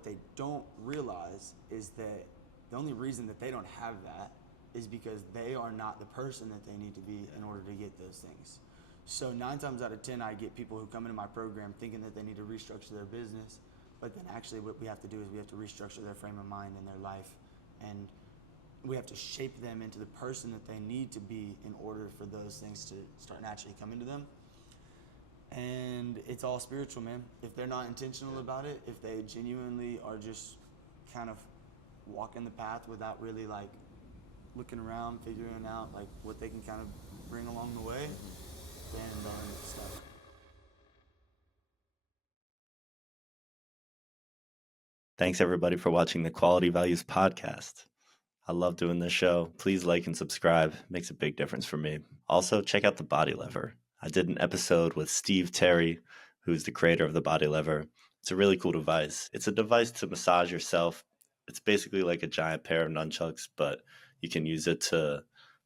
what they don't realize is that the only reason that they don't have that is because they are not the person that they need to be in order to get those things. So 9 times out of 10, I get people who come into my program thinking that they need to restructure their business, but then actually what we have to do is we have to restructure their frame of mind and their life, and we have to shape them into the person that they need to be in order for those things to start naturally coming to them. And it's all spiritual, man. If they're not intentional about it, if they genuinely are just kind of walking the path without really like looking around, figuring out like what they can kind of bring along the way, then they're stuck. Thanks everybody for watching the Quality Values podcast. I love doing this show. Please like and subscribe. It makes a big difference for me. Also, check out the Body Lever. I did an episode with Steve Terry, who's the creator of the Body Lever. It's a really cool device. It's a device to massage yourself. It's basically like a giant pair of nunchucks, but you can use it to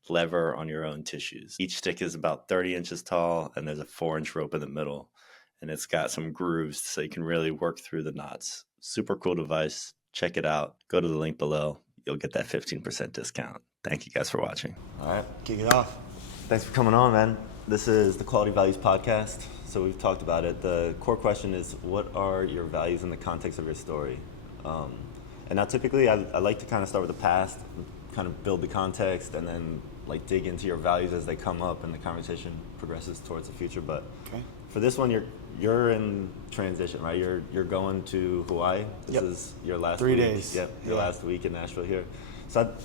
lever on your own tissues. Each stick is about 30 inches tall, and there's a 4-inch rope in the middle. And it's got some grooves so you can really work through the knots. Super cool device. Check it out. Go to the link below. You'll get that 15% discount. Thank you guys for watching. All right, kick it off. Thanks for coming on, man. This is the Quality Values podcast. So we've talked about it. The core question is, what are your values in the context of your story? And now typically I like to kind of start with the past, kind of build the context, and then like dig into your values as they come up and the conversation progresses towards the future. But for this one, you're in transition, right? You're going to Hawaii. This is your last 3 week. days. Yep, your last week in Nashville here. So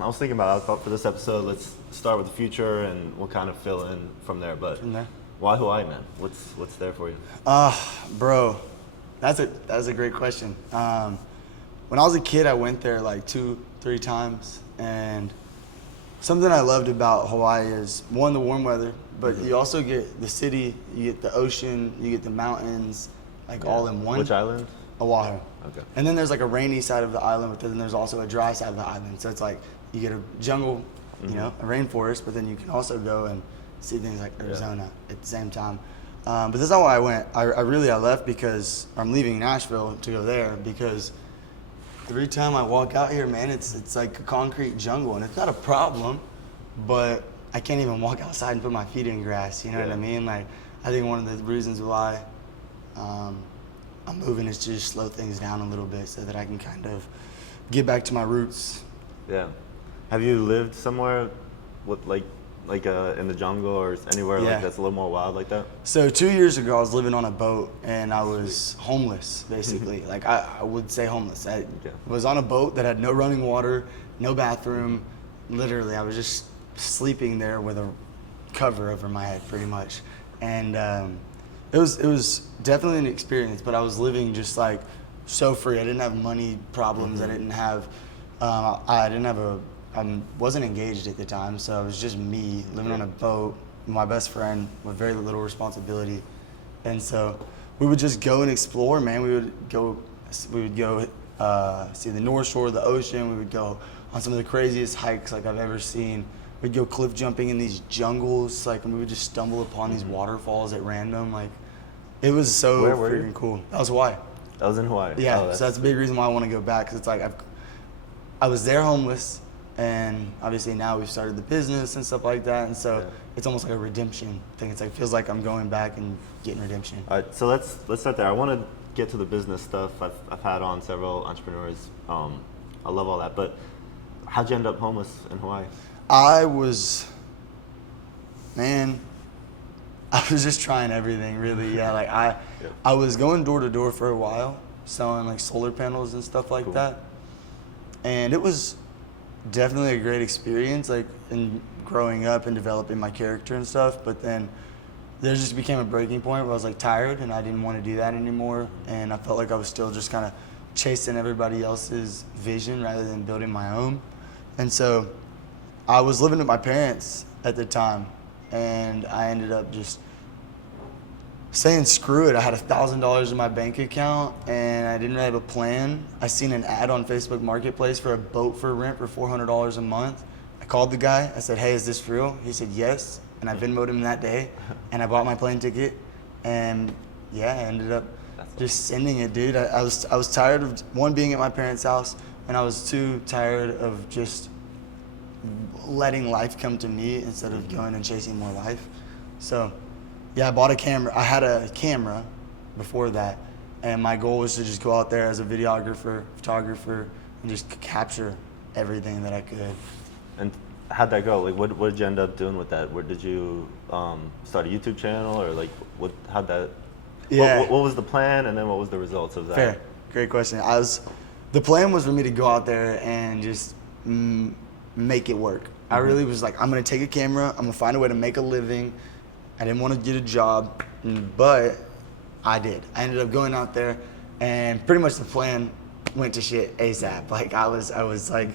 I was thinking about, I thought for this episode, let's start with the future and we'll kind of fill in from there. But why Hawaii, man? What's there for you? Bro, that's a great question. When I was a kid, I went there like 2-3 times, and something I loved about Hawaii is, one, the warm weather, but you also get the city, you get the ocean, you get the mountains, like all in one. Which island? Oahu. Okay. And then there's like a rainy side of the island, but then there's also a dry side of the island. So it's like you get a jungle, you know, a rainforest, but then you can also go and see things like Arizona at the same time. But this is not why I went. I left because I'm leaving Nashville to go there, because every time I walk out here, man, it's like a concrete jungle, and it's not a problem, but I can't even walk outside and put my feet in grass. You know what I mean? Like, I think one of the reasons why I'm moving is to just slow things down a little bit so that I can kind of get back to my roots. Yeah. Have you lived somewhere with like in the jungle or anywhere like that's a little more wild like that? So 2 years ago, I was living on a boat and I was homeless, basically. Like I would say homeless. I was on a boat that had no running water, no bathroom. Literally, I was just sleeping there with a cover over my head, pretty much. And it was definitely an experience, but I was living just like so free. I didn't have money problems. I didn't have, I wasn't engaged at the time, so it was just me living on a boat, my best friend, with very little responsibility. And so we would just go and explore, man. We would go see the North Shore of the ocean. We would go on some of the craziest hikes like I've ever seen. We'd go cliff jumping in these jungles, like, and we would just stumble upon these waterfalls at random. Like, it was so freaking cool. That was Hawaii. That was in Hawaii. Yeah, so that's a big reason why I want to go back, because it's like I was there homeless, and obviously now we've started the business and stuff like that, and so it's almost like a redemption thing. It's like, feels like I'm going back and getting redemption. All right, so let's start there. I want to get to the business stuff. I've had on several entrepreneurs. I love all that, but how'd you end up homeless in Hawaii? I was just trying everything, really. Yeah, like I was going door to door for a while, selling like solar panels and stuff like that. And it was definitely a great experience, like in growing up and developing my character and stuff. But then there just became a breaking point where I was like tired and I didn't want to do that anymore. And I felt like I was still just kind of chasing everybody else's vision rather than building my own. And so I was living with my parents at the time, and I ended up just saying screw it. I had $1,000 in my bank account and I didn't really have a plan. I seen an ad on Facebook Marketplace for a boat for rent for $400 a month. I called the guy. I said, hey, is this real? He said yes, and I Venmo'd him that day, and I bought my plane ticket, and I ended up just sending it, dude. I was tired of, one, being at my parents' house, and I was two, tired of just letting life come to me instead of going and chasing more life. So yeah, I bought a camera. I had a camera before that, and my goal was to just go out there as a videographer, photographer, and just capture everything that I could. And how'd that go? Like, what did you end up doing with that? Where did you start a YouTube channel, or like how'd that? Yeah. What was the plan, and then what was the results of that? Fair, great question. The plan was for me to go out there and just make it work. Mm-hmm. I really was like, I'm gonna take a camera, I'm gonna find a way to make a living. I didn't want to get a job, but I did. I ended up going out there, and pretty much the plan went to shit ASAP. Like I was like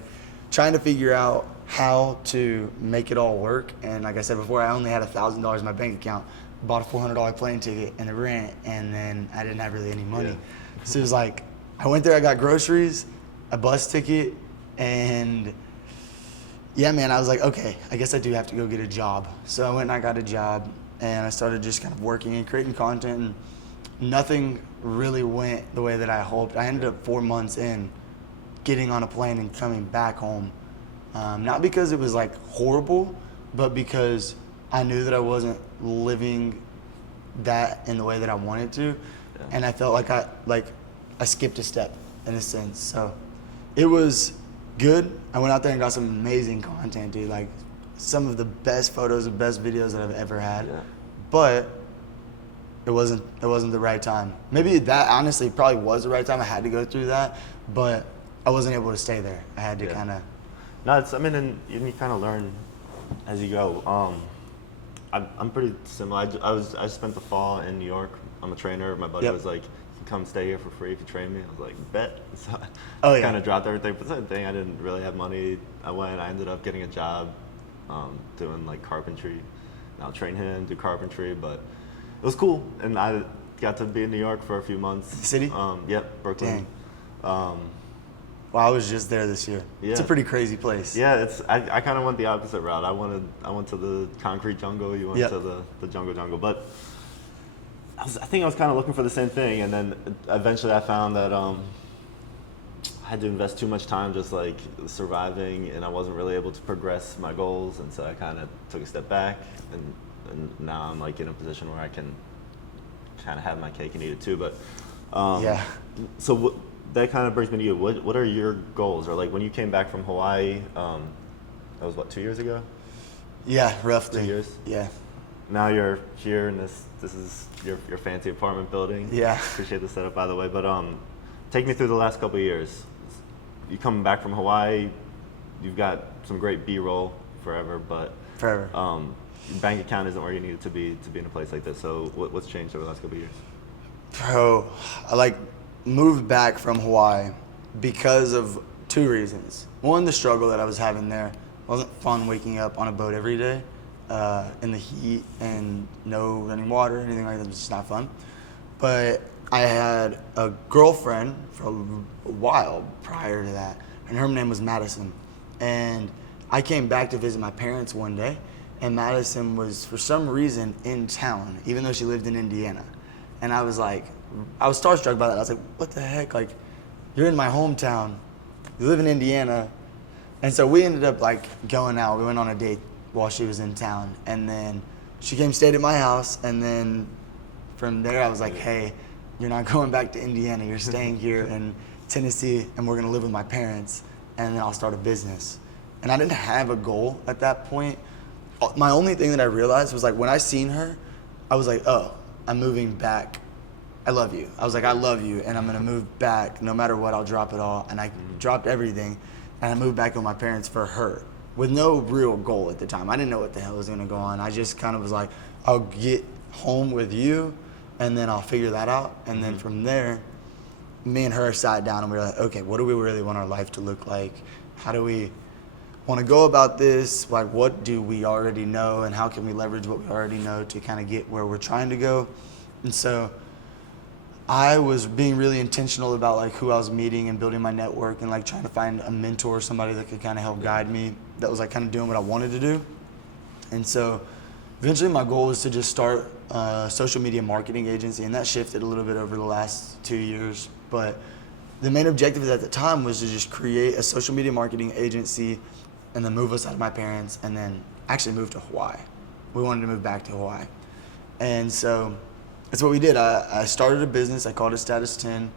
trying to figure out how to make it all work. And like I said before, I only had $1,000 in my bank account. Bought a $400 plane ticket and a rent, and then I didn't have really any money. Yeah. So it was like, I went there, I got groceries, a bus ticket, and yeah, man, I was like, okay, I guess I do have to go get a job. So I went and I got a job, and I started just kind of working and creating content, and nothing really went the way that I hoped. I ended up 4 months in getting on a plane and coming back home. Not because it was like horrible, but because I knew that I wasn't living that in the way that I wanted to. Yeah. And I felt like I skipped a step in a sense. So it was good. I went out there and got some amazing content, dude. Like some of the best photos, the best videos that I've ever had. Yeah. But it wasn't the right time. Maybe that honestly probably was the right time. I had to go through that, but I wasn't able to stay there. I had to kind of. No, and you kind of learn as you go. I'm pretty similar. I spent the fall in New York. I'm a trainer. My buddy was like, "You can come stay here for free if you train me." I was like, "Bet." So I kind of dropped everything. But same thing. I didn't really have money. I ended up getting a job doing like carpentry. And I'll train him, do carpentry, but it was cool. And I got to be in New York for a few months. City? Yep, Brooklyn. Well, I was just there this year. Yeah. It's a pretty crazy place. Yeah, I kind of went the opposite route. I went to the concrete jungle. You went to the jungle. But I think I was kind of looking for the same thing, and then eventually I found that I had to invest too much time just like surviving, and I wasn't really able to progress my goals, and so I kind of took a step back, and now I'm like in a position where I can kind of have my cake and eat it too. But so that kind of brings me to you. What are your goals? Or like when you came back from Hawaii, that was what, 2 years ago? Yeah, roughly. 2 years? Yeah. Now you're here in this is your fancy apartment building. Yeah. Appreciate the setup, by the way. But take me through the last couple of years. You coming back from Hawaii, you've got some great B-roll forever. Forever. Your bank account isn't where you need it to be in a place like this. So what's changed over the last couple of years? Bro, I moved back from Hawaii because of two reasons. One, the struggle that I was having there. It wasn't fun waking up on a boat every day in the heat and no running water, anything like that. It was just not fun. But I had a girlfriend for a while prior to that, and her name was Madison. And I came back to visit my parents one day, and Madison was, for some reason, in town, even though she lived in Indiana. And I was starstruck by that. I was like, what the heck? Like, you're in my hometown. You live in Indiana. And so we ended up going out. We went on a date while she was in town. And then she came, stayed at my house. And then from there I was like, hey, you're not going back to Indiana. You're staying here in Tennessee, and we're going to live with my parents. And then I'll start a business. And I didn't have a goal at that point. My only thing that I realized was when I seen her, I was like, oh, I'm moving back. I love you. I was like, I love you, and I'm gonna move back. No matter what, I'll drop it all. And I dropped everything, and I moved back with my parents for her, with no real goal at the time. I didn't know what the hell was gonna go on. I just kind of was like, I'll get home with you, and then I'll figure that out. And then from there, me and her sat down, and we were like, okay, what do we really want our life to look like? How do we want to go about this? What do we already know, and how can we leverage what we already know to kind of get where we're trying to go? And so I was being really intentional about who I was meeting and building my network, and trying to find a mentor, somebody that could kind of help guide me, that was kind of doing what I wanted to do. And so eventually my goal was to just start social media marketing agency, and that shifted a little bit over the last 2 years. But the main objective at the time was to just create a social media marketing agency and then move us out of my parents and then actually move to Hawaii. We wanted to move back to Hawaii. And so that's what we did. I started a business. I called it Status 10.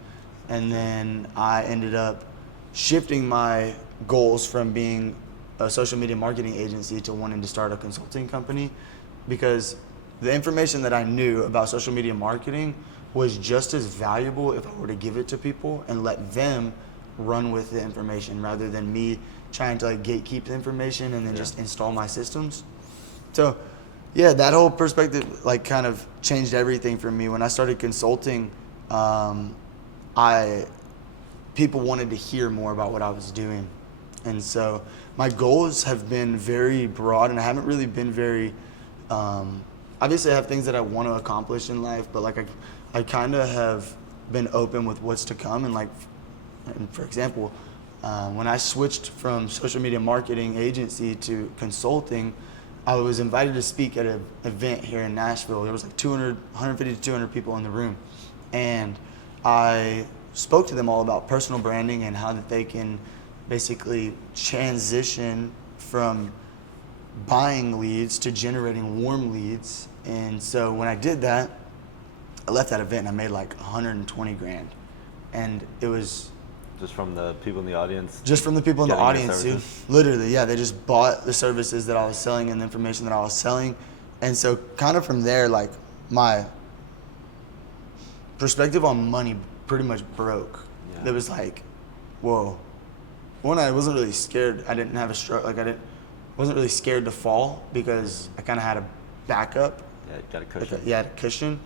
And then I ended up shifting my goals from being a social media marketing agency to wanting to start a consulting company, because the information that I knew about social media marketing was just as valuable if I were to give it to people and let them run with the information rather than me trying to like gatekeep the information and then just install my systems. So yeah, that whole perspective like kind of changed everything for me. When I started consulting, people wanted to hear more about what I was doing. And so my goals have been very broad, and I haven't really been very, obviously I have things that I want to accomplish in life, but like I kind of have been open with what's to come. And for example, when I switched from social media marketing agency to consulting, I was invited to speak at an event here in Nashville. There was like 150 to 200 people in the room. And I spoke to them all about personal branding and how that they can basically transition from buying leads to generating warm leads. And so when I did that, I left that event and I made like 120 grand. And it was just from the people in the audience? Just from the people in the audience, dude. Services? Literally, yeah. They just bought the services that I was selling and the information that I was selling. And so kind of from there, like my perspective on money pretty much broke. Yeah. It was like, whoa. One, I wasn't really scared. I didn't have a struggle. Like wasn't really scared to fall because I kind of had a backup. Yeah, got a cushion. Yeah, a cushion.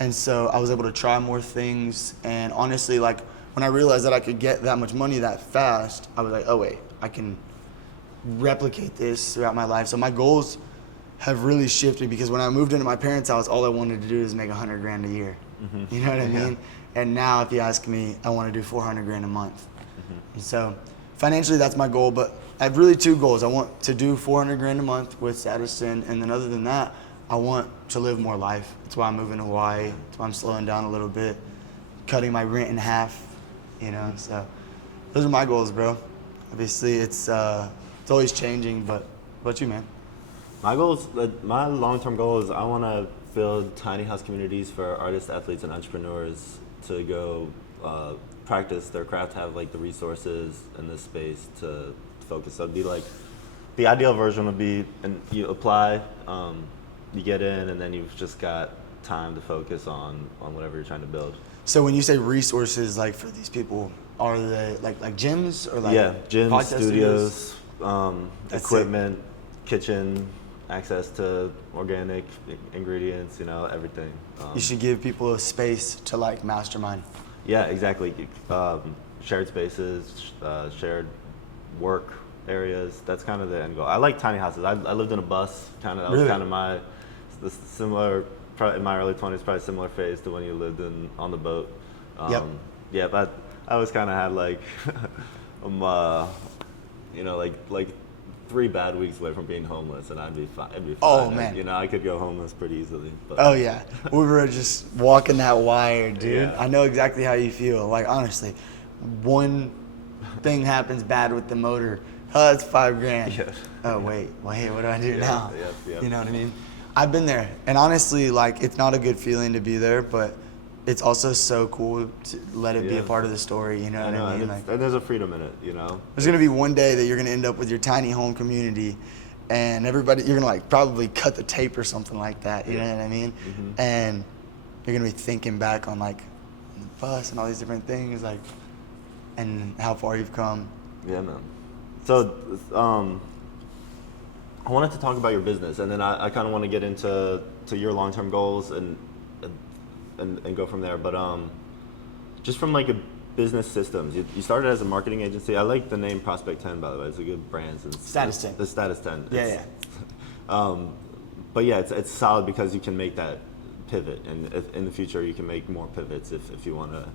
And so I was able to try more things. And honestly, like when I realized that I could get that much money that fast, I was like, oh wait, I can replicate this throughout my life. So my goals have really shifted, because when I moved into my parents' house, all I wanted to do is make 100 grand a year. Mm-hmm. You know what I mean? And now if you ask me, I want to do 400 grand a month. Mm-hmm. And so financially, that's my goal, but I have really two goals. I want to do 400 grand a month with Status 10, and then other than that, I want to live more life. That's why I'm moving to Hawaii. That's why I'm slowing down a little bit, cutting my rent in half, you know. So those are my goals, bro. Obviously, it's always changing, but what about you, man? My goals, my long-term goal is I want to build tiny house communities for artists, athletes, and entrepreneurs to go practice their craft, have like the resources and the space to focus. So it'd be like, the ideal version would be, and you apply, you get in, and then you've just got time to focus on whatever you're trying to build. So when you say resources, like for these people, are they like gyms or like gyms, podcast studios, equipment, kitchen, access to organic ingredients, you know, everything. You should give people a space to like mastermind. Yeah, exactly. Shared spaces, shared work areas. That's kind of the end goal. I like tiny houses. I lived in a bus. That really? was kind of the similar. In my early 20s, probably similar phase to when you lived on the boat. Yep. Yeah, but I always kind of had like, you know, like 3 bad weeks away from being homeless, and I'd be fine. It'd be fine. Oh man. You know, I could go homeless pretty easily. But. Oh yeah, we were just walking that wire, dude. Yeah. I know exactly how you feel. Like honestly, one thing happens bad with the motor. Oh, it's $5 grand. Yeah. Oh wait, what do I do now? Yeah. You know what I mean? I've been there, and honestly, like it's not a good feeling to be there, but it's also so cool to let it be a part of the story. You know what I mean? And there's a freedom in it, you know. There's gonna be one day that you're gonna end up with your tiny home community, and everybody, you're gonna like probably cut the tape or something like that. You know what I mean? Mm-hmm. And you're gonna be thinking back on like the bus and all these different things, like, and how far you've come. Yeah, man. So, I wanted to talk about your business, and then I kind of want to get into your long-term goals and go from there. But just from like a business systems, you started as a marketing agency. I like the name Prospect 10, by the way. It's a good brand. Status 10. The Status 10. Yeah. But yeah, it's solid because you can make that pivot, and if, in the future you can make more pivots if you want to.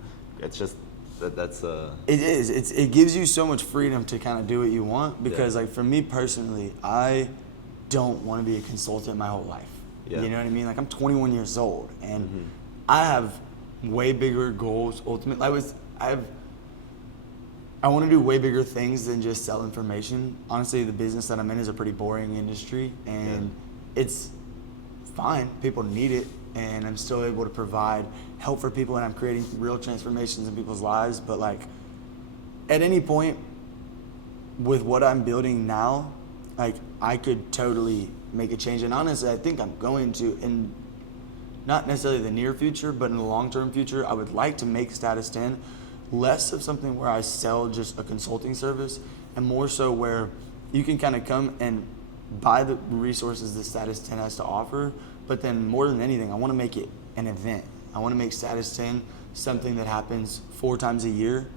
It's just that's It is. It gives you so much freedom to kind of do what you want, because like for me personally, I don't want to be a consultant my whole life. Yeah. You know what I mean? Like, I'm 21 years old, and I have way bigger goals. Ultimately, I want to do way bigger things than just sell information. Honestly, the business that I'm in is a pretty boring industry, and it's fine. People need it, and I'm still able to provide help for people, and I'm creating real transformations in people's lives. But like, at any point with what I'm building now, like, I could totally make a change. And honestly, I think I'm going to, in not necessarily the near future, but in the long-term future, I would like to make Status 10 less of something where I sell just a consulting service, and more so where you can kind of come and buy the resources that Status 10 has to offer. But then more than anything, I want to make it an event. I want to make Status 10 something that happens 4 times a year,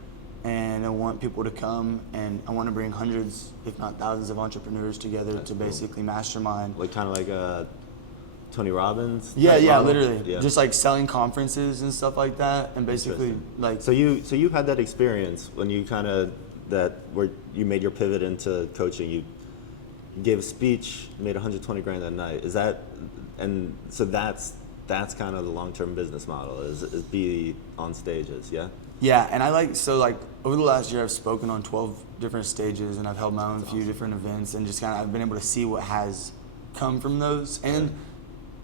and I want people to come, and I want to bring hundreds, if not thousands, of entrepreneurs together to basically mastermind. Like kind of like Tony Robbins? Yeah, model? literally. Yeah. Just like selling conferences and stuff like that, and basically like. So you had that experience when you kind of where you made your pivot into coaching. You gave a speech, made 120 grand that night. Is that, and so that's kind of the long-term business model is be on stages, yeah? Yeah, and over the last year I've spoken on 12 different stages, and I've held my own few different events, and just kind of I've been able to see what has come from those. And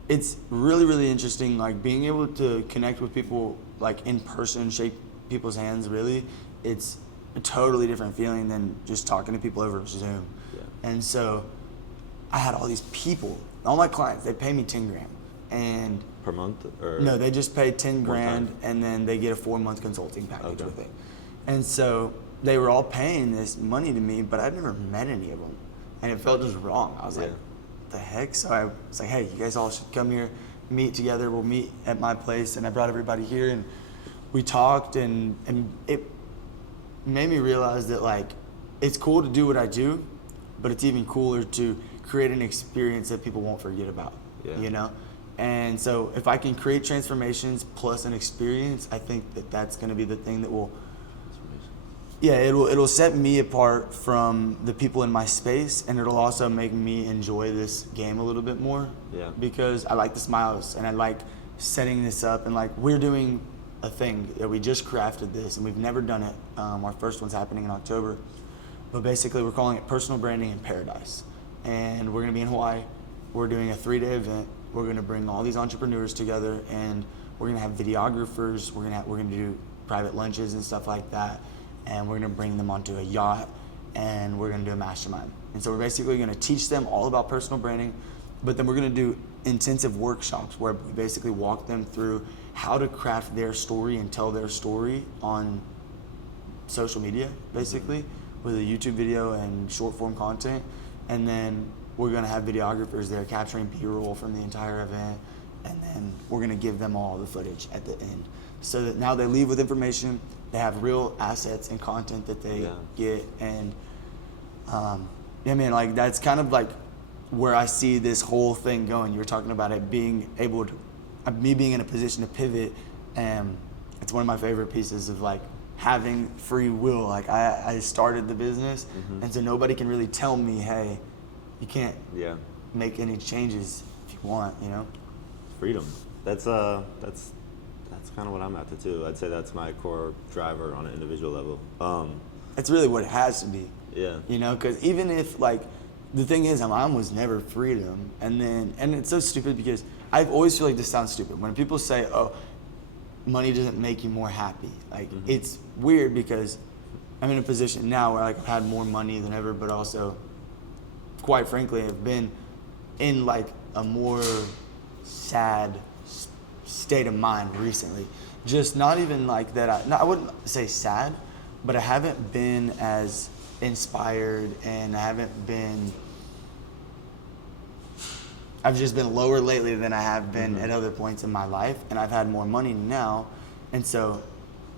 it's really, really interesting, like being able to connect with people like in person, shake people's hands. Really, it's a totally different feeling than just talking to people over Zoom. Yeah. And so I had all these people, all my clients, they pay me 10 grand. And Per month? Or no, they just pay 10 One grand time? and then they get a 4-month consulting package Okay. with it. And so they were all paying this money to me, but I'd never met any of them. And it felt just wrong. I was like, what the heck? So I was like, hey, you guys all should come here, meet together. We'll meet at my place. And I brought everybody here, and we talked, and it made me realize that like, it's cool to do what I do, but it's even cooler to create an experience that people won't forget about, you know? And so if I can create transformations plus an experience, I think that that's going to be the thing that will, it'll set me apart from the people in my space, and it'll also make me enjoy this game a little bit more. Yeah. Because I like the smiles, and I like setting this up, and like we're doing a thing that we just crafted this, and we've never done it. Our first one's happening in October, but basically we're calling it Personal Branding in Paradise, and we're going to be in Hawaii. We're doing a 3-day event. We're going to bring all these entrepreneurs together, and we're going to have videographers. We're going to do private lunches and stuff like that, and we're going to bring them onto a yacht, and we're going to do a mastermind. And so we're basically going to teach them all about personal branding, but then we're going to do intensive workshops where we basically walk them through how to craft their story and tell their story on social media, basically, with a YouTube video and short form content. And then we're going to have videographers there capturing B-roll from the entire event, and then we're going to give them all the footage at the end, so that now they leave with information. They have real assets and content that they get. And like that's kind of like where I see this whole thing going. You were talking about it being able to, me being in a position to pivot, and it's one of my favorite pieces of like having free will. Like I started the business, and so nobody can really tell me, hey, you can't make any changes if you want, you know? Freedom. That's kind of what I'm after too. I'd say that's my core driver on an individual level. It's really what it has to be. Yeah. You know, because even if like, the thing is, mine was never freedom. And it's so stupid because I always feel like this sounds stupid. When people say, oh, money doesn't make you more happy. Like, it's weird because I'm in a position now where like I've had more money than ever, but also, quite frankly, I've been in like a more sad state of mind recently. Just not even like that. I wouldn't say sad, but I haven't been as inspired, and I've just been lower lately than I have been at other points in my life, and I've had more money now, and so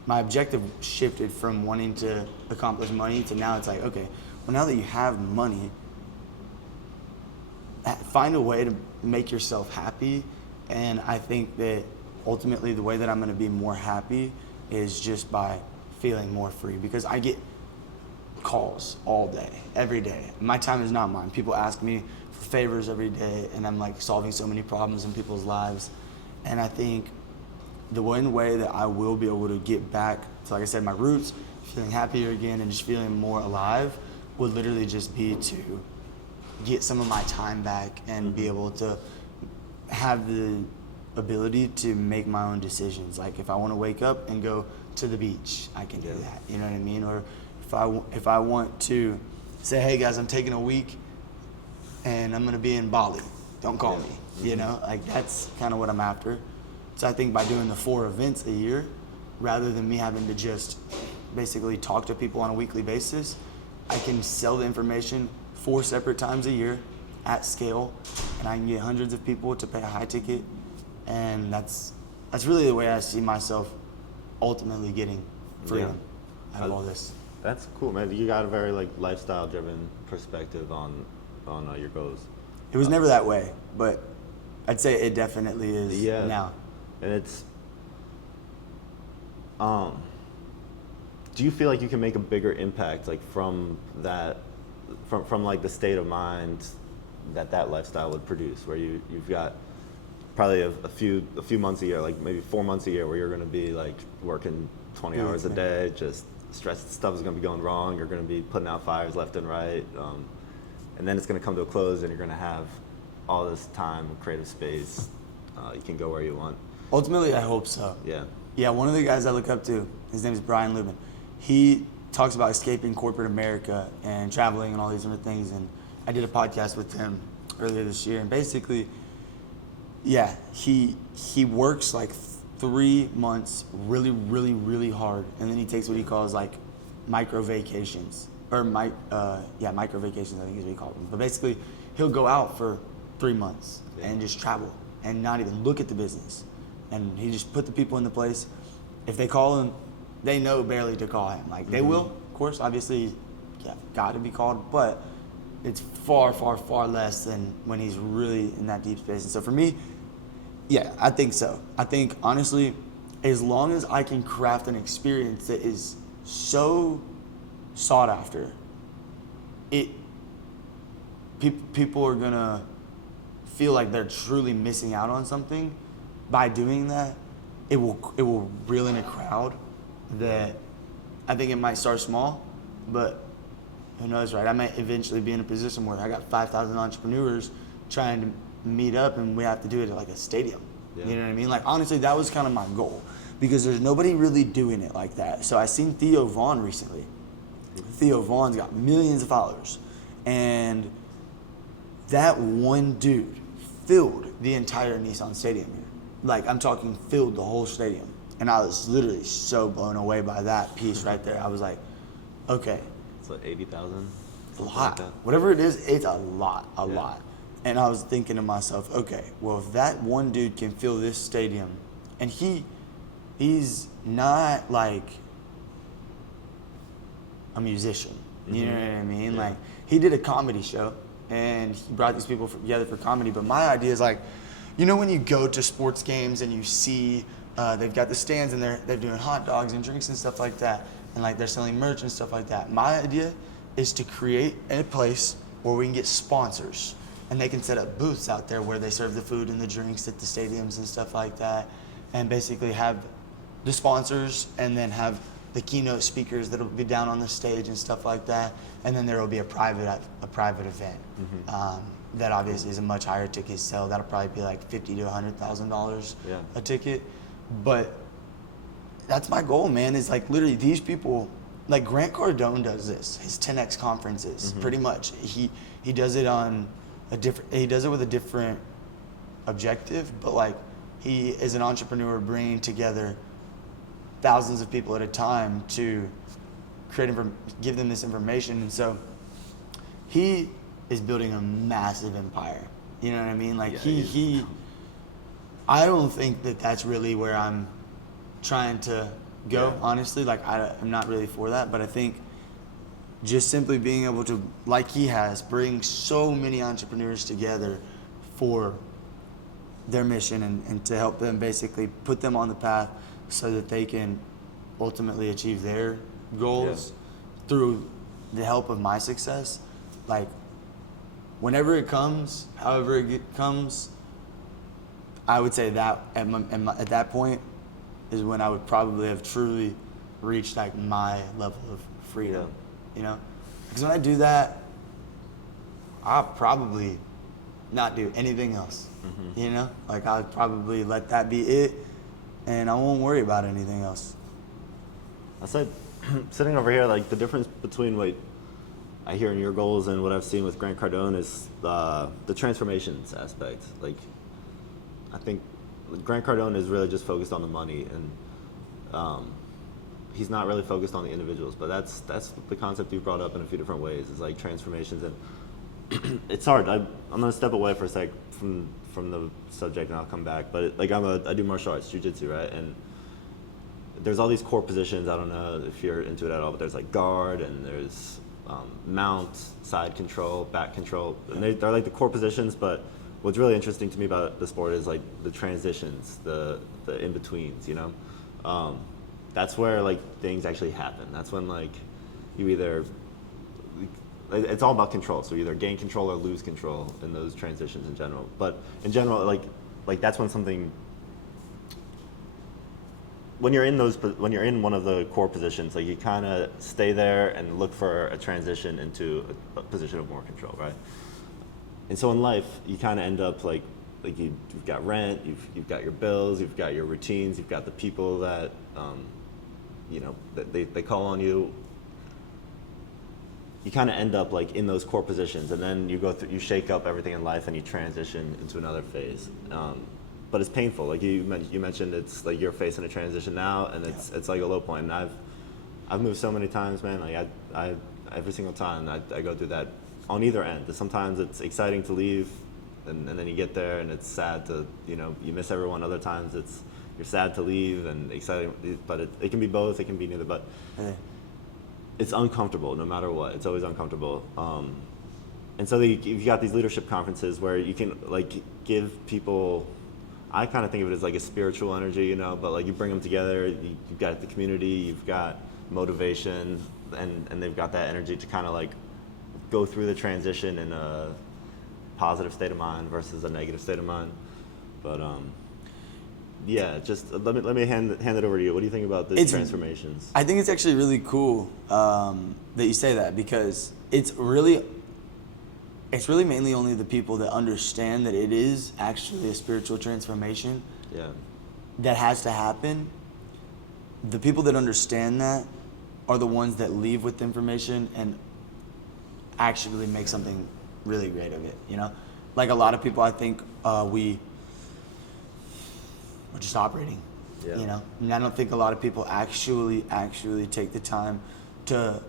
my objective shifted from wanting to accomplish money to now it's like, okay, well, now that you have money, find a way to make yourself happy. And I think that ultimately the way that I'm going to be more happy is just by feeling more free, because I get calls all day, every day. My time is not mine. People ask me for favors every day, and I'm like solving so many problems in people's lives. And I think the one way that I will be able to get back to, like I said, my roots, feeling happier again and just feeling more alive, would literally just be to get some of my time back and be able to have the ability to make my own decisions. Like if I want to wake up and go to the beach, I can do that. You know what I mean? Or if I want to say, hey guys, I'm taking a week and I'm going to be in Bali, don't call me. You know, like that's kind of what I'm after. So I think by doing the 4 events a year, rather than me having to just basically talk to people on a weekly basis, I can sell the information 4 separate times a year at scale, and I can get hundreds of people to pay a high ticket, and that's really the way I see myself ultimately getting freedom out of all this. That's cool, man. You got a very like lifestyle driven perspective on your goals. It was never that way, but I'd say it definitely is now. And it's do you feel like you can make a bigger impact like from that from like the state of mind that lifestyle would produce, where you've got probably a few months a year, like maybe 4 months a year, where you're going to be like working 20 hours a day, just stress stuff is going to be going wrong, you're going to be putting out fires left and right, and then it's going to come to a close and you're going to have all this time, creative space, you can go where you want. Ultimately, I hope so. Yeah, one of the guys I look up to, his name is Brian Lubin. He talks about escaping corporate America and traveling and all these different things, and I did a podcast with him earlier this year, and basically, he works like 3 months really, really, really hard, and then he takes what he calls like micro vacations, or micro vacations, I think is what he called them. But basically, he'll go out for 3 months and just travel and not even look at the business, and he just put the people in the place. If they call him, they know barely to call him. Like they will, of course, obviously, got to be called, but it's far, far, far less than when he's really in that deep space. And so for me, I think so. I think honestly, as long as I can craft an experience that is so sought after, people are gonna feel like they're truly missing out on something. By doing that, it will reel in a crowd that I think it might start small, but who knows, right? I might eventually be in a position where I got 5,000 entrepreneurs trying to meet up, and we have to do it at like a stadium. You know what I mean? Like honestly, that was kind of my goal, because there's nobody really doing it like that. So I seen Theo Vaughn recently. Theo Vaughn's got millions of followers, and that one dude filled the entire Nissan Stadium here. Like I'm talking filled the whole stadium. And I was literally so blown away by that piece right there. I was like, okay. It's like 80,000? A lot. Like whatever it is, it's a lot. And I was thinking to myself, okay, well, if that one dude can fill this stadium, and he's not like a musician, you know what I mean? Like he did a comedy show, and he brought these people together for comedy. But my idea is like, you know when you go to sports games and you see they've got the stands and they're doing hot dogs and drinks and stuff like that, and like they're selling merch and stuff like that. My idea is to create a place where we can get sponsors, and they can set up booths out there where they serve the food and the drinks at the stadiums and stuff like that, and basically have the sponsors and then have the keynote speakers that'll be down on the stage and stuff like that, and then there will be a private event. That obviously is a much higher ticket sale. That'll probably be like $50,000 to $100,000 a ticket. But that's my goal, man, is like literally these people, like Grant Cardone does this, his 10X conferences, pretty much. He does it on he does it with a different objective, but like he is an entrepreneur bringing together thousands of people at a time to give them this information. And so he is building a massive empire. You know what I mean? Like I don't think that that's really where I'm trying to go, honestly. Like I'm not really for that, but I think just simply being able to, like he has, bring so many entrepreneurs together for their mission and to help them basically put them on the path so that they can ultimately achieve their goals through the help of my success, like whenever it comes, however comes, I would say that at that point is when I would probably have truly reached like my level of freedom, you know? Because when I do that, I'll probably not do anything else, you know? Like I'll probably let that be it, and I won't worry about anything else. I said, sitting over here, like the difference between what I hear in your goals and what I've seen with Grant Cardone is the transformations aspect. Like, I think Grant Cardone is really just focused on the money, and he's not really focused on the individuals. But that's the concept you brought up in a few different ways. Is like transformations, and it's hard. I'm gonna step away for a sec from the subject, and I'll come back. But I do martial arts, jiu-jitsu, right? And there's all these core positions. I don't know if you're into it at all, but there's like guard, and there's mount, side control, back control, and they're like the core positions. But what's really interesting to me about the sport is like the transitions, the in-betweens, you know? That's where like things actually happen. That's when like you either, it's all about control. So you either gain control or lose control in those transitions in general. But in general, like that's when something, when you're in one of the core positions, like you kind of stay there and look for a transition into a position of more control, right? And so in life, you kind of end up like you've got rent, you've got your bills, you've got your routines, you've got the people that you know that they call on you. You kind of end up like in those core positions, and then you shake up everything in life and you transition into another phase. But it's painful. Like you mentioned, it's like you're facing a transition now, and it's like a low point. And I've moved so many times, man. Like I every single time I go through that on either end. Sometimes it's exciting to leave, and then you get there and it's sad to, you know, you miss everyone. Other times you're sad to leave and exciting, but it can be both. It can be neither. But it's uncomfortable no matter what. It's always uncomfortable. And so you've got these leadership conferences where you can like give people. I kind of think of it as like a spiritual energy, you know, but like you bring them together, you've got the community, you've got motivation, and they've got that energy to kind of like go through the transition in a positive state of mind versus a negative state of mind. But yeah, just let me hand it over to you. What do you think about these transformations? I think it's actually really cool that you say that, because it's really mainly only the people that understand that it is actually a spiritual transformation that has to happen. The people that understand that are the ones that leave with information and actually make something really great of it, you know? Like a lot of people, I think we're just operating, you know? And I don't think a lot of people actually take the time to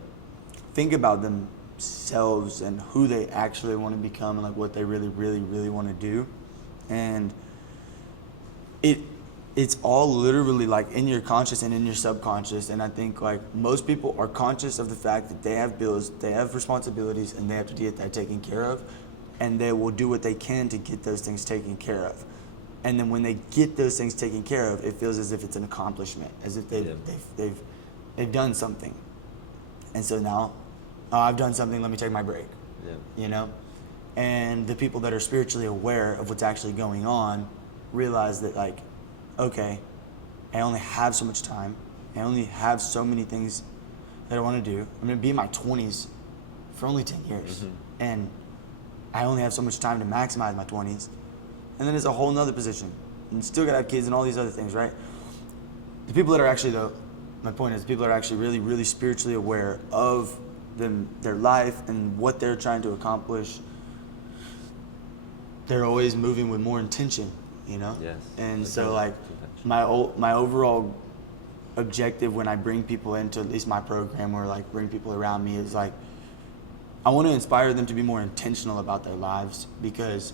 think about themselves and who they actually want to become and like what they really want to do. And it's all literally like in your conscious and in your subconscious. And I think like most people are conscious of the fact that they have bills, they have responsibilities, and they have to get that taken care of, and they will do what they can to get those things taken care of. And then when they get those things taken care of, it feels as if it's an accomplishment, as if they've done something. And so now, I've done something, let me take my break, you know? And the people that are spiritually aware of what's actually going on realize that like, okay, I only have so much time. I only have so many things that I want to do. I'm going to be in my 20s for only 10 years. And I only have so much time to maximize my 20s. And then it's a whole nother position. And still got to have kids and all these other things, right? The people that are actually, though, my point is, people that are actually really spiritually aware of their life and what they're trying to accomplish, they're always moving with more intention, you know? Yes. And so like my overall objective when I bring people into at least my program or like bring people around me is like, I want to inspire them to be more intentional about their lives, because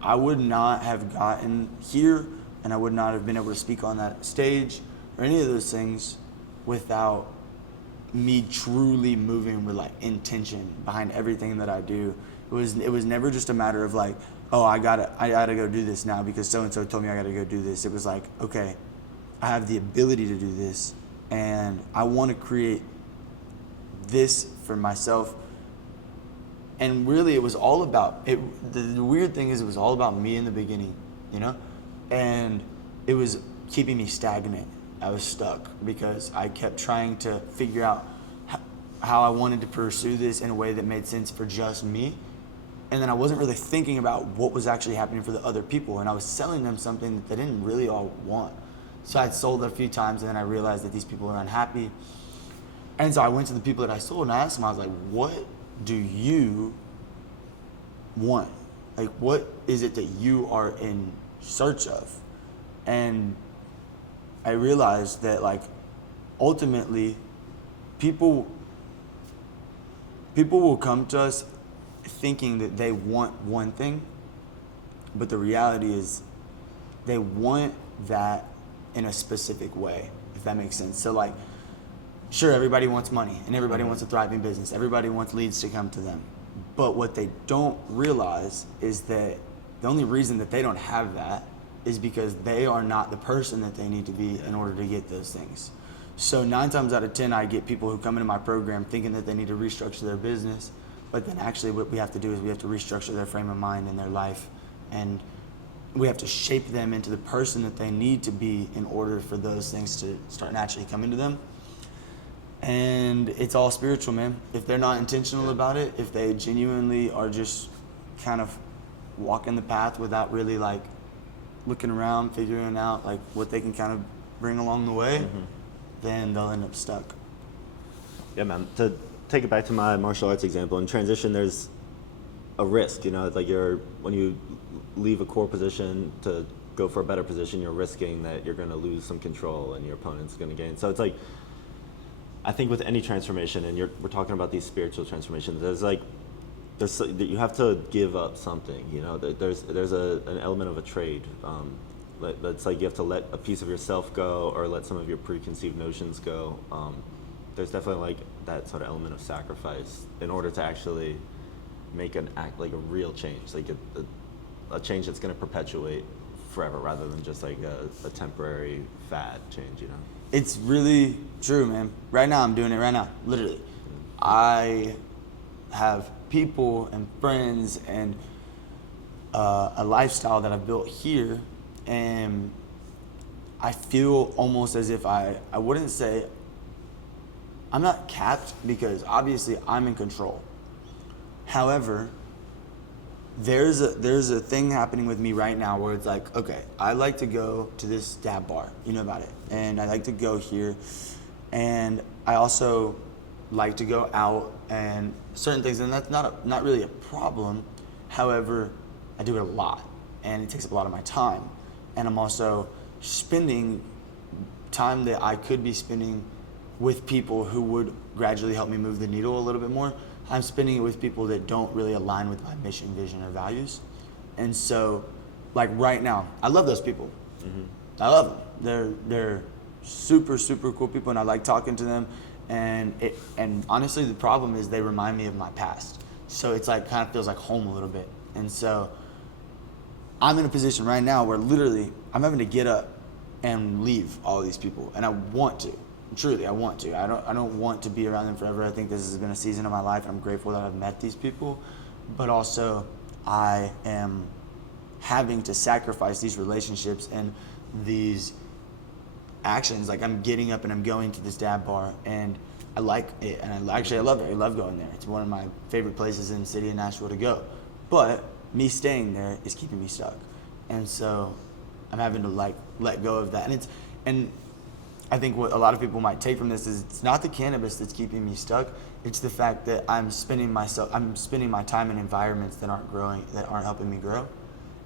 I would not have gotten here and I would not have been able to speak on that stage or any of those things without me truly moving with like intention behind everything that I do. It was never just a matter of like, oh, I gotta go do this now because so-and-so told me I gotta go do this. It was like, okay, I have the ability to do this and I want to create this for myself. And really, it was all about it. The weird thing is, it was all about me in the beginning, you know, and it was keeping me stagnant. I was stuck because I kept trying to figure out how I wanted to pursue this in a way that made sense for just me. And then I wasn't really thinking about what was actually happening for the other people. And I was selling them something that they didn't really all want. So I'd sold it a few times, and then I realized that these people were unhappy. And so I went to the people that I sold and I asked them, I was like, what do you want? Like, what is it that you are in search of? And I realized that, like, ultimately, people will come to us thinking that they want one thing, but the reality is they want that in a specific way, if that makes sense. So, like, sure, everybody wants money and everybody wants a thriving business. Everybody wants leads to come to them. But what they don't realize is that the only reason that they don't have that is because they are not the person that they need to be in order to get those things. So 9 times out of 10, I get people who come into my program thinking that they need to restructure their business, but then actually what we have to do is we have to restructure their frame of mind and their life, and we have to shape them into the person that they need to be in order for those things to start naturally coming to them. And it's all spiritual, man. If they're not intentional about it, if they genuinely are just kind of walking the path without really, like, looking around, figuring out, like, what they can kind of bring along the way, then they'll end up stuck. Yeah, man. To take it back to my martial arts example, in transition, there's a risk. You know, it's like when you leave a core position to go for a better position, you're risking that you're going to lose some control and your opponent's going to gain. So it's like, I think with any transformation, and we're talking about these spiritual transformations, you have to give up something. You know, there's an element of a trade. It's like you have to let a piece of yourself go or let some of your preconceived notions go. There's definitely like that sort of element of sacrifice in order to actually make an act, like a real change, like a change that's going to perpetuate forever rather than just like a temporary fad change, you know? It's really true, man. Right now, I'm doing it right now, literally. I have people and friends and a lifestyle that I've built here, and I feel almost as if I wouldn't say, I'm not capped because obviously I'm in control. However, there's a thing happening with me right now where it's like, okay, I like to go to this dab bar, you know about it, and I like to go here, and I also like to go out and certain things, and that's not really a problem. However, I do it a lot, and it takes up a lot of my time, and I'm also spending time that I could be spending with people who would gradually help me move the needle a little bit more. I'm spending it with people that don't really align with my mission, vision, or values. And so, like right now, I love those people. I love them. They're super, super cool people, and I like talking to them. And honestly, the problem is they remind me of my past. So it's like kind of feels like home a little bit. And so I'm in a position right now where literally I'm having to get up and leave all these people, and I want to. Truly, I want to. I don't want to be around them forever. I think this has been a season of my life, and I'm grateful that I've met these people. But also, I am having to sacrifice these relationships and these actions. Like, I'm getting up and I'm going to this dab bar, and I like it, and I love it. I love going there. It's one of my favorite places in the city of Nashville to go. But me staying there is keeping me stuck, and so I'm having to like let go of that. And I think what a lot of people might take from this is it's not the cannabis that's keeping me stuck. It's the fact that I'm spending my time in environments that aren't helping me grow.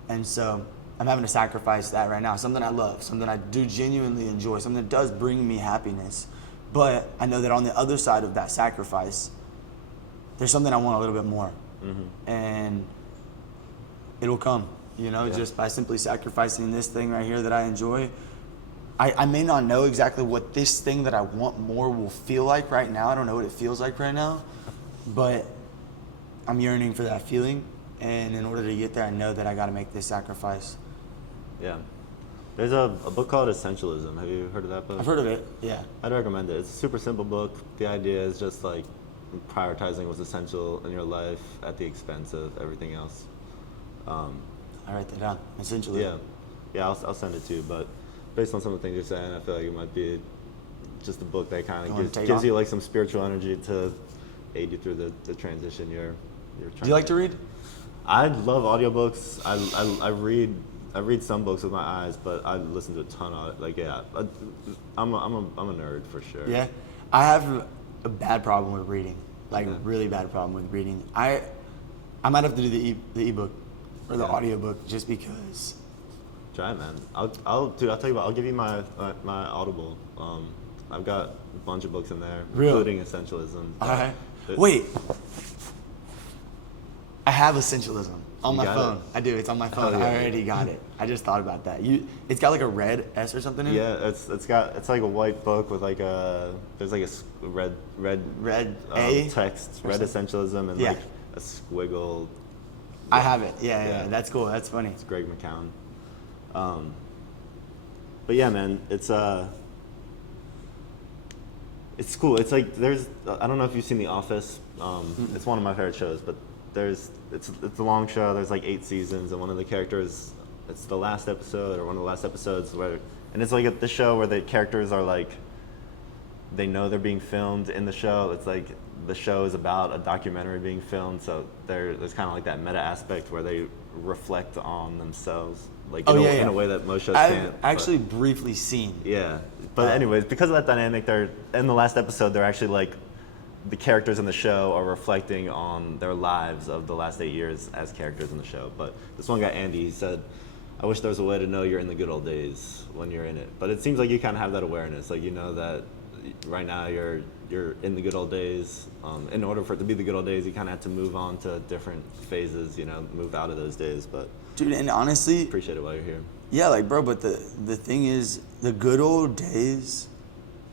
And so I'm having to sacrifice that right now. Something I love, something I do genuinely enjoy, something that does bring me happiness. But I know that on the other side of that sacrifice, there's something I want a little bit more. And it'll come, just by simply sacrificing this thing right here that I enjoy. I may not know exactly what this thing that I want more will feel like right now. I don't know what it feels like right now, but I'm yearning for that feeling. And in order to get there, I know that I got to make this sacrifice. Yeah. There's a book called Essentialism. Have you heard of that book? I've heard of it, yeah. I'd recommend it. It's a super simple book. The idea is just like prioritizing what's essential in your life at the expense of everything else. I write that down. Essentially. Yeah. I'll send it to you. But based on some of the things you're saying, I feel like it might be just a book that kind of gives you like some spiritual energy to aid you through the transition you're trying. Do you like to read? I love audiobooks. I read some books with my eyes, but I listen to a ton of it. Like, yeah, I'm a nerd for sure. Yeah, I have a bad problem with reading, like really bad problem with reading. I might have to do the ebook or the audiobook just because. Try it, man. I'll tell you what. I'll give you my Audible. I've got a bunch of books in there, including Essentialism. All right. Wait. I have Essentialism on my phone. I do. It's on my phone. I already got it. I just thought about that. It's got like a red S or something in it. Yeah, it's like a white book with like there's like a red A text, red Essentialism, and like a squiggle. I have it. Yeah. That's cool. That's funny. It's Greg McCown. But yeah, man, it's cool. It's like I don't know if you've seen The Office. It's one of my favorite shows, but it's a long show. There's like 8 seasons, and one of the characters, it's the last episode or one of the last episodes and it's like the show where the characters are like, they know they're being filmed in the show. It's like the show is about a documentary being filmed, so there's kind of like that meta aspect where they reflect on themselves, like in a way that most shows can't. I've actually briefly seen. Yeah, but anyways, because of that dynamic, they're in the last episode. They're actually like, the characters in the show are reflecting on their lives of the last 8 years as characters in the show. But this one guy, Andy, he said, I wish there was a way to know you're in the good old days when you're in it. But it seems like you kind of have that awareness. Like, you know that right now you're in the good old days. In order for it to be the good old days, you kind of have to move on to different phases, move out of those days. But dude, and honestly, appreciate it while you're here. Yeah, like, bro, but the thing is, the good old days,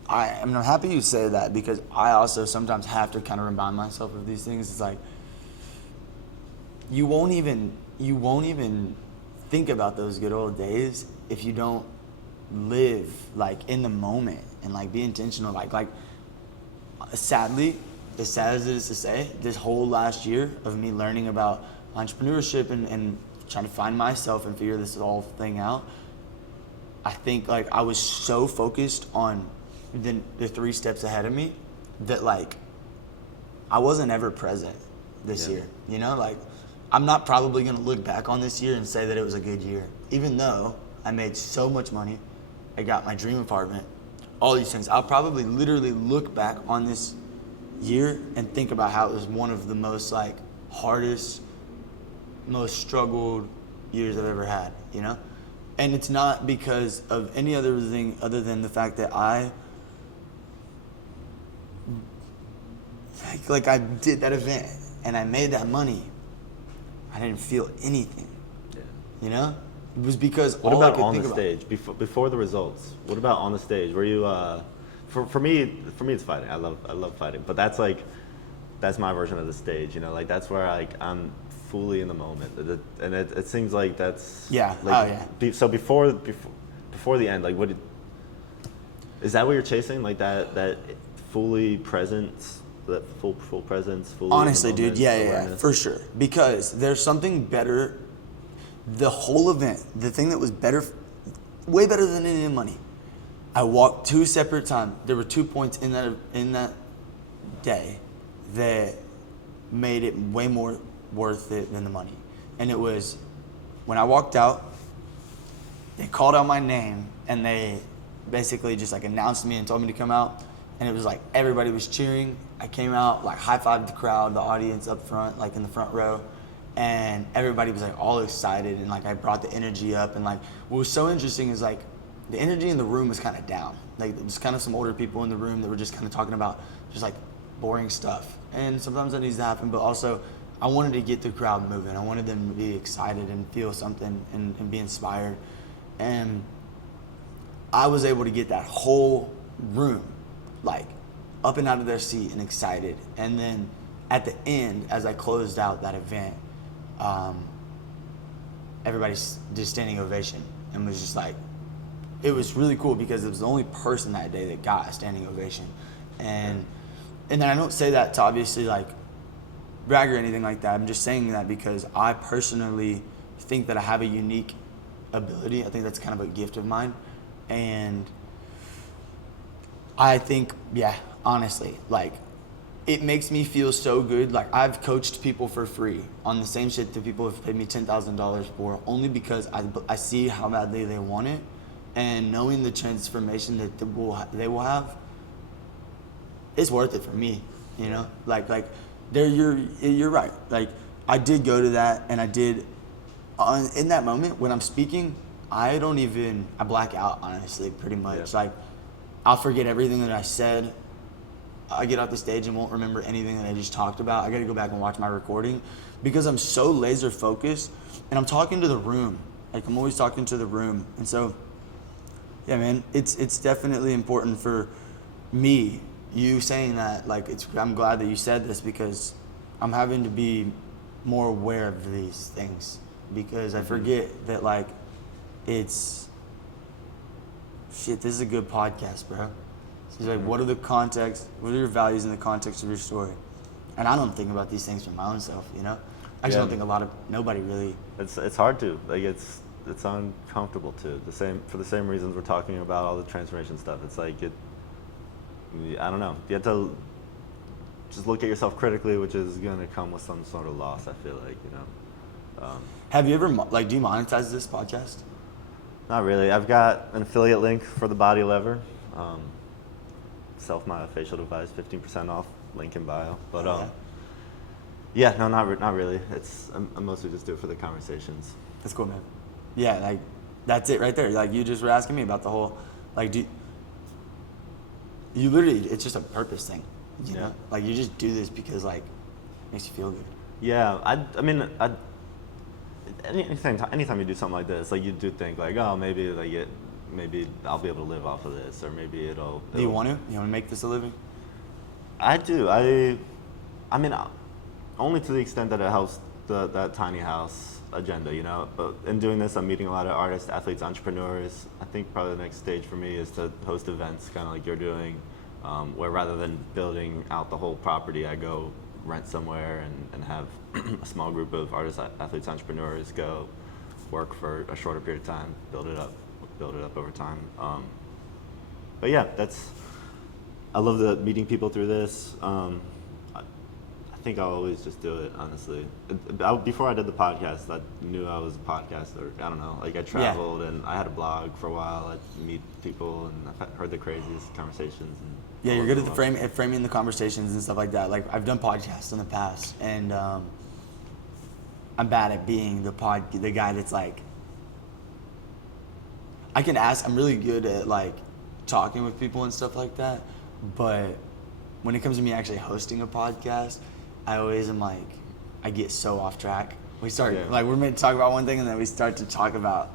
I'm happy you say that, because I also sometimes have to kind of remind myself of these things. It's like, you won't even think about those good old days if you don't live like in the moment and like be intentional. Like sadly, as sad as it is to say, this whole last year of me learning about entrepreneurship and trying to find myself and figure this whole thing out, I think like I was so focused on the 3 steps ahead of me that like I wasn't ever present this year. Like I'm not probably gonna look back on this year and say that it was a good year, even though I made so much money, I got my dream apartment, all these things. I'll probably literally look back on this year and think about how it was one of the most like hardest, most struggled years I've ever had, And it's not because of any other thing other than the fact that I did that event and I made that money. I didn't feel anything. Yeah. It was because what all about I could on think the about, stage before the results? What about on the stage? Were you for me it's fighting. I love fighting, but that's my version of the stage. Like that's where I'm fully in the moment, and it seems like that's so before the end, like is that what you're chasing? Like that fully presence. That full presence, fully honestly, dude, awareness. Yeah, for sure. Because there's something better. The whole event, the thing that was better, way better than any money. I walked 2 separate times. There were 2 points in that day that made it way more worth it than the money. And it was when I walked out, they called out my name and they basically just like announced me and told me to come out. And it was like everybody was cheering. I came out, like high-fived the crowd, the audience up front, like in the front row. And everybody was like all excited, and like I brought the energy up. And like what was so interesting is like the energy in the room was kind of down. Like there was kind of some older people in the room that were just kind of talking about just like boring stuff. And sometimes that needs to happen, but also I wanted to get the crowd moving. I wanted them to be excited and feel something and be inspired. And I was able to get that whole room like up and out of their seat and excited. And then at the end, as I closed out that event, everybody's just standing ovation, and was just like, it was really cool because it was the only person that day that got a standing ovation. And and then I don't say that to obviously like brag or anything like that. I'm just saying that because I personally think that I have a unique ability. I think that's kind of a gift of mine. And I think, yeah, honestly, like, it makes me feel so good. Like, I've coached people for free on the same shit that people have paid me $10,000 for, only because I see how badly they want it, and knowing the transformation that they will have, it's worth it for me. You know, like you're right. Like, I did go to that, and I did. In that moment when I'm speaking, I black out, honestly, pretty much. Like, I'll forget everything that I said. I get off the stage and won't remember anything that I just talked about. I got to go back and watch my recording because I'm so laser focused, and I'm talking to the room. Like, I'm always talking to the room. And so, yeah, man, it's definitely important for me, you saying that. Like, I'm glad that you said this because I'm having to be more aware of these things because I forget that, like, it's shit, this is a good podcast, bro. He's like, what are your values in the context of your story? And I don't think about these things for my own self, you know? I just don't think nobody really. It's hard to, like, it's uncomfortable too. For the same reasons we're talking about all the transformation stuff. It's like, I don't know. You have to just look at yourself critically, which is going to come with some sort of loss, I feel like, you know? Have you ever, like, do you monetize this podcast? Not really. I've got an affiliate link for the body lever. Self-facial device, 15% off, link in bio. But yeah, no, not really. I mostly just do it for the conversations. That's cool, man. Yeah, like, that's it right there. Like, you just were asking me about the whole, like, you literally, it's just a purpose thing, you know? Like, you just do this because, like, it makes you feel good. Yeah, I mean, anytime you do something like this, like, you do think, like, oh, maybe I'll be able to live off of this, or maybe it'll. Do you want to? You want to make this a living? I do. I mean, only to the extent that it helps that tiny house agenda, you know. But in doing this, I'm meeting a lot of artists, athletes, entrepreneurs. I think probably the next stage for me is to host events, kind of like you're doing, where rather than building out the whole property, I go rent somewhere and have a small group of artists, athletes, entrepreneurs go work for a shorter period of time, build it up over time. But yeah, I love meeting people through this. I think I'll always just do it, honestly. Before I did the podcast, I knew I was a podcaster. I don't know, like, I traveled and I had a blog for a while. I'd meet people and I've heard the craziest conversations. And yeah, you're good at framing the conversations and stuff like that. Like, I've done podcasts in the past, and I'm bad at being the guy that's like, I'm really good at, like, talking with people and stuff like that, but when it comes to me actually hosting a podcast, I always am like, I get so off track. We start, like, we're meant to talk about one thing and then we start to talk about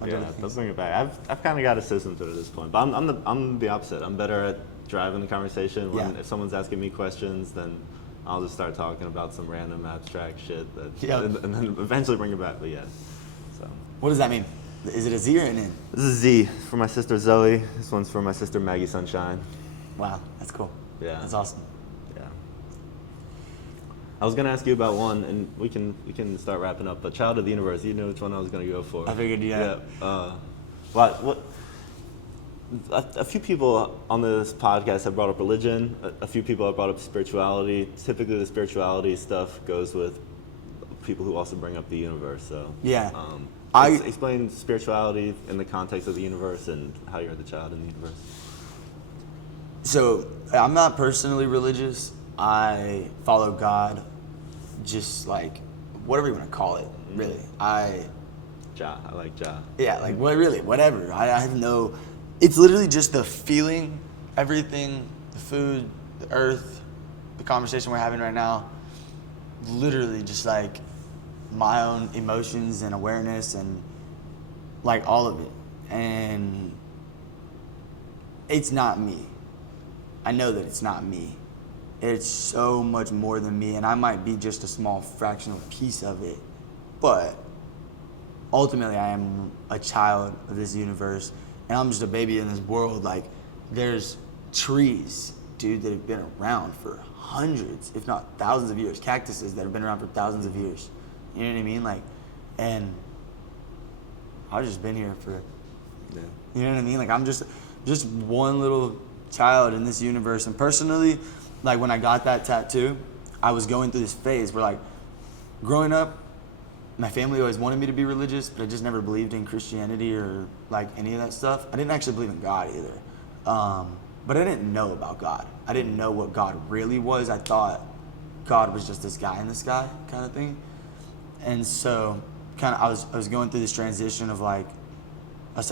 other things. Let's bring it back. I've kind of got a system to it at this point, but I'm the opposite. I'm better at driving the conversation. If someone's asking me questions, then I'll just start talking about some random abstract shit and then eventually bring it back. But yeah, so. What does that mean? Is it a Z or an N? This is Z for my sister Zoe. This one's for my sister Maggie Sunshine. Wow, that's cool. Yeah. That's awesome. Yeah. I was gonna ask you about one, and we can start wrapping up. But Child of the Universe, you know which one I was gonna go for. I figured you had. Yeah. What? A few people on this podcast have brought up religion. A few people have brought up spirituality. Typically, the spirituality stuff goes with people who also bring up the universe. So yeah. Explain spirituality in the context of the universe and how you're the child in the universe. So, I'm not personally religious. I follow God, just like, whatever you want to call it, really. I like Jah. Yeah, like, whatever. I have no, it's literally just the feeling, everything, the food, the earth, the conversation we're having right now, literally just like my own emotions and awareness and like all of it. And it's not me. I know that it's not me. It's so much more than me, and I might be just a small fractional piece of it. But ultimately, I am a child of this universe, and I'm just a baby in this world. Like, there's trees dude, that have been around for hundreds, if not thousands of years. Cactuses that have been around for thousands of years. You know what I mean? Like, and I've just been here for, you know what I mean? Like, I'm just one little child in this universe. And personally, like, when I got that tattoo, I was going through this phase where, like, growing up, my family always wanted me to be religious, but I just never believed in Christianity or, like, any of that stuff. I didn't actually believe in God either. But I didn't know about God. I didn't know what God really was. I thought God was just this guy in the sky kind of thing. And so kind of I was going through this transition of, like,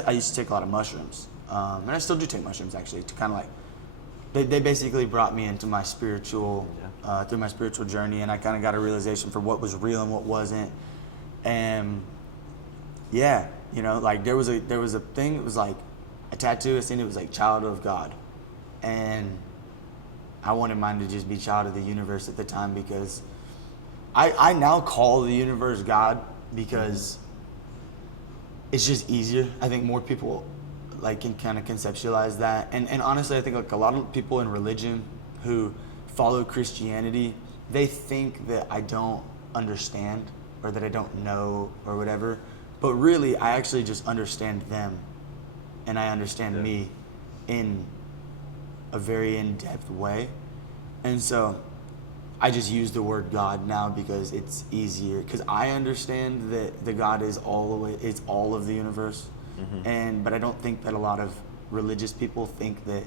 I used to take a lot of mushrooms. And I still do take mushrooms, actually, to kind of, like, they basically brought me into my spiritual, through my spiritual journey, and I kind of got a realization for what was real and what wasn't. And yeah, you know, like, there was a thing, it was like a tattoo, I seen it was like child of God. And I wanted mine to just be child of the universe at the time, because I now call the universe God because it's just easier. I think more people, like, can kind of conceptualize that. And honestly, I think, like, a lot of people in religion who follow Christianity, they think that I don't understand or that I don't know or whatever. But really, I actually just understand them, and I understand me in a very in-depth way. And so I just use the word God now because it's easier, because I understand that the God is all of the universe. But I don't think that a lot of religious people think that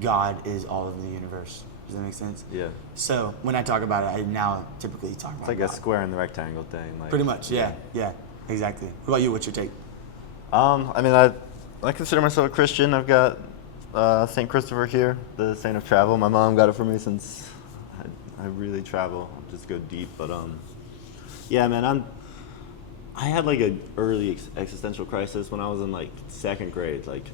God is all of the universe. Does that make sense? Yeah. So when I talk about it, I now typically talk about It's like God. a square in the rectangle thing. Like, Pretty much, yeah, exactly. What about you? What's your take? I mean, I consider myself a Christian. I've got St. Christopher here, the saint of travel. My mom got it for me since I really travel. I just go deep. But yeah, man, I had like an early existential crisis when I was in like second grade, like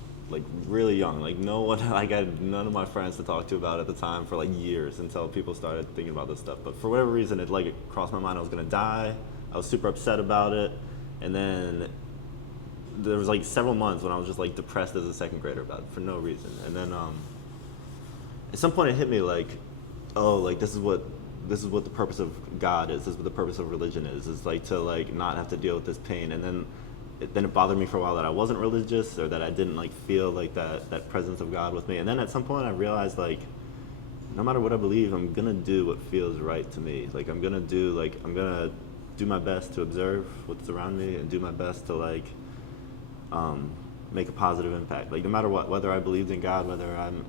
really young. Like no one, like I had none of my friends to talk to about it at the time for like years, until people started thinking about this stuff. But for whatever reason, it crossed my mind I was gonna die. I was super upset about it, and then there was like several months when I was just like depressed as a second grader about it for no reason. And then at some point it hit me like, oh, like this is what the purpose of God is. This is what the purpose of religion is like to like not have to deal with this pain. And then it bothered me for a while that I wasn't religious, or that I didn't like feel like that presence of God with me. And then at some point I realized, like, no matter what I believe, I'm gonna do what feels right to me. Like I'm gonna do my best to observe what's around me and do my best to like make a positive impact. Like no matter what, whether I believed in God, whether I'm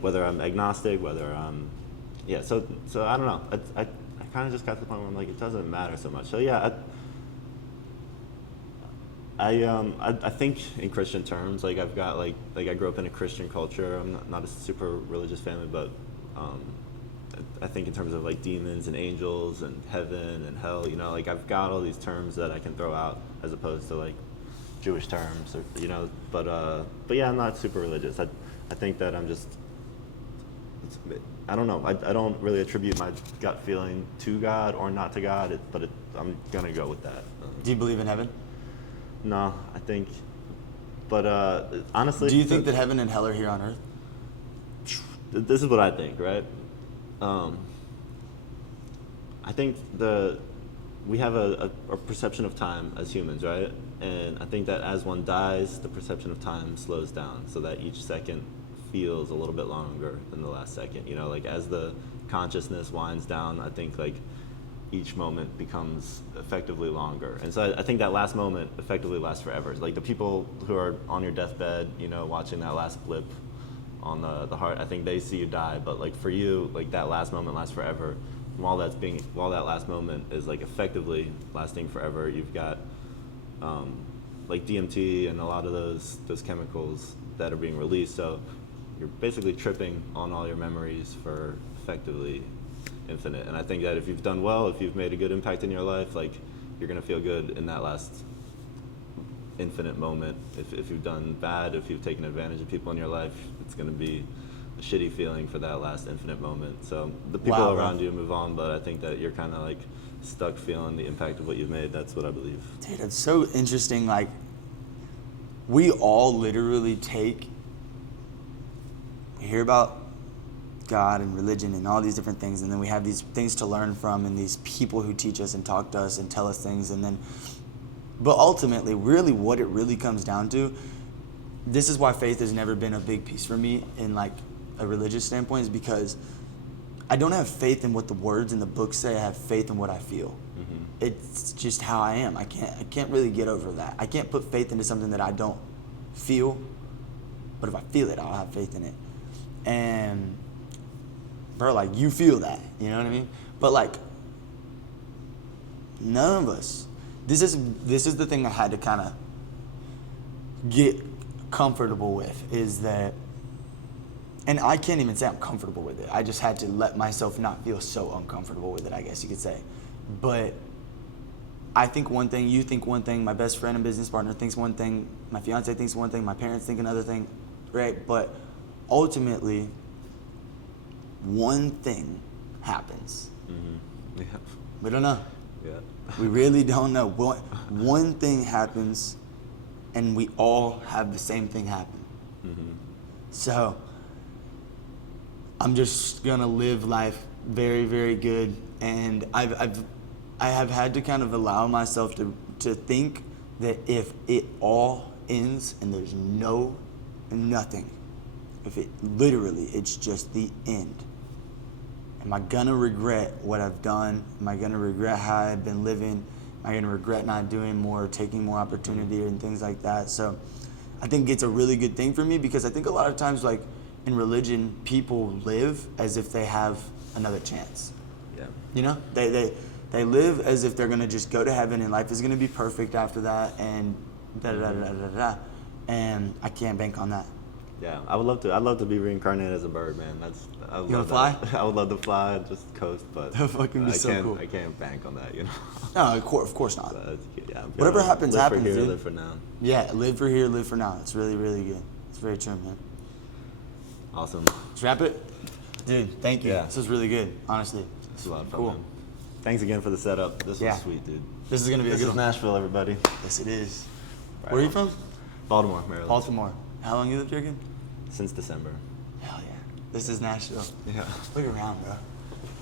whether I'm agnostic, whether I'm so I don't know. I kind of just got to the point where I'm like, it doesn't matter so much. So yeah, I think in Christian terms, like I've got like I grew up in a Christian culture. I'm not a super religious family, but I think in terms of like demons and angels and heaven and hell, you know, like I've got all these terms that I can throw out as opposed to like Jewish terms, or you know. But yeah, I'm not super religious. I think that I'm just, I don't know. I don't really attribute my gut feeling to God or not to God, but I'm gonna go with that. Do you believe in heaven? No, I think, but honestly, Do you think that heaven and hell are here on earth? This is what I think, right? I think we have a perception of time as humans, right? And I think that as one dies, the perception of time slows down, so that each second feels a little bit longer than the last second. You know, like as the consciousness winds down, I think like each moment becomes effectively longer. And so I think that last moment effectively lasts forever. Like the people who are on your deathbed, you know, watching that last blip on the heart, I think they see you die. But like for you, like that last moment lasts forever. And while that last moment is like effectively lasting forever, you've got like DMT and a lot of those chemicals that are being released. So you're basically tripping on all your memories for effectively infinite. And I think that if you've done well, if you've made a good impact in your life, like you're gonna feel good in that last infinite moment. If you've done bad, if you've taken advantage of people in your life, it's gonna be a shitty feeling for that last infinite moment. So the people around you move on, but I think that you're kind of like stuck feeling the impact of what you've made. That's what I believe. Dude, it's so interesting. Like, we all literally take you hear about God and religion and all these different things, and then we have these things to learn from and these people who teach us and talk to us and tell us things, and then, but ultimately, really what it really comes down to, this is why faith has never been a big piece for me in like a religious standpoint, is because I don't have faith in what the words in the book say. I have faith in what I feel. It's just how I am. I can't really get over that. I can't put faith into something that I don't feel, but if I feel it, I'll have faith in it. And bro, like, you feel that, you know what I mean? But like, none of us, this is the thing I had to kind of get comfortable with, is that, and I can't even say I'm comfortable with it. I just had to let myself not feel so uncomfortable with it, I guess you could say. But I think one thing, you think one thing, my best friend and business partner thinks one thing, my fiance thinks one thing, my parents think another thing, right? But ultimately, one thing happens. Yeah. We don't know. Yeah. We really don't know. One thing happens, and we all have the same thing happen. So I'm just gonna live life very, very good, and I have had to kind of allow myself to think that if it all ends and there's nothing, if it literally, it's just the end, am I gonna regret what I've done? Am I gonna regret how I've been living? Am I gonna regret not doing more, taking more opportunity and things like that? So I think it's a really good thing for me, because I think a lot of times, like in religion, people live as if they have another chance. Yeah. You know, they live as if they're gonna just go to heaven and life is gonna be perfect after that, and da da da da da da. And I can't bank on that. Yeah, I'd love to be reincarnated as a bird, man. You wanna fly? I would love to fly, just coast, but That would fucking be so cool. I can't bank on that, you know. No, of course not. But, yeah, Whatever happens, live happens, for here, dude. live for now. Yeah, live for here, live for now. It's really, really good. It's very true, man. Awesome. Let's wrap it? Dude, thank you. Yeah. This was really good, honestly. It's a lot of fun, Cool. man. Thanks again for the setup. This Yeah. was sweet, dude. This is gonna be a This good is one. Nashville, everybody. Yes, it is. Right Where are you on. from? Baltimore, Maryland. Baltimore. How long you lived here again? Since December. Hell yeah. This is Nashville. Yeah. Look around, bro.